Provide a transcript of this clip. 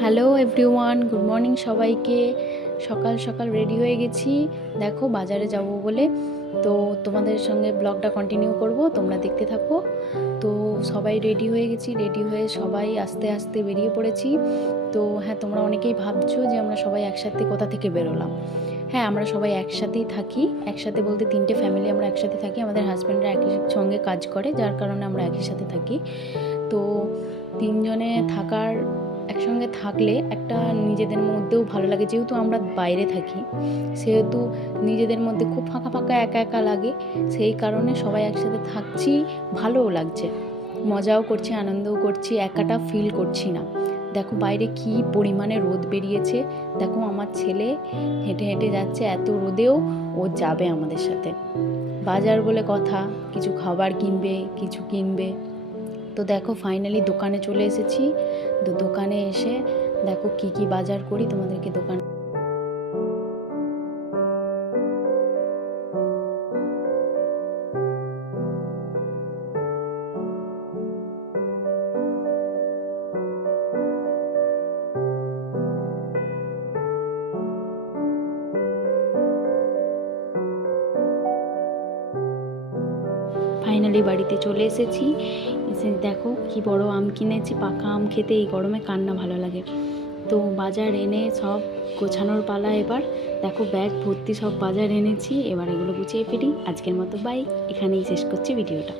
Hello everyone, good morning সবাইকে। সকাল সকাল রেডি হয়ে গেছি, দেখো বাজারে যাব বলে। তো তোমাদের সঙ্গে ব্লগটা কন্টিনিউ করব, তোমরা দেখতে থাকো। তো সবাই রেডি হয়ে গেছি, রেডি হয়ে সবাই আস্তে আস্তে বেরিয়ে পড়েছি। তো হ্যাঁ, তোমরা অনেকেই ভাবছো যে আমরা সবাই একসাথে কোথা থেকে বেরোলাম। হ্যাঁ, আমরা সবাই একসাথেই থাকি। একসাথে বলতে 3টে ফ্যামিলি আমরা একসাথে থাকি। আমাদের হাজব্যান্ডরা একই সঙ্গে কাজ করে, যার কারণে আমরা একই সাথে থাকি। তো 3জনে থাকার একসঙ্গে থাকলে একটা নিজেদের মধ্যেও ভালো লাগে। যেহেতু আমরা বাইরে থাকি, সেহেতু নিজেদের মধ্যে খুব ফাঁকা ফাঁকা একা একা লাগে। সেই কারণে সবাই একসাথে থাকছি, ভালোও লাগছে, মজাও করছি, আনন্দও করছি, একাটা ফিল করছি না। দেখো বাইরে কি পরিমাণে রোদ বেরিয়েছে। দেখো আমার ছেলে হেঁটে হেঁটে যাচ্ছে, এত রোদেও ও যাবে আমাদের সাথে। বাজার বলে কথা, কিছু খাবার কিনবে, কিছু কিনবে। তো দেখো ফাইনালি দোকানে চলে এসেছি। তো দোকানে এসে দেখো কি কি বাজার করি, তোমাদেরকে দোকান ফাইনালি বাড়িতে চলে এসেছি। এসে দেখো কি বড় আম কিনেছি, পাকা আম খেতে এই গরমে কার না ভালো লাগে। তো বাজার এনে সব গোছানোর পালা এবার। দেখো ব্যাগ ভর্তি সব বাজার এনেছি, এবার এগুলো গুছিয়ে ফেলি। আজকের মতো বাই, এখানেই শেষ করছি ভিডিওটা।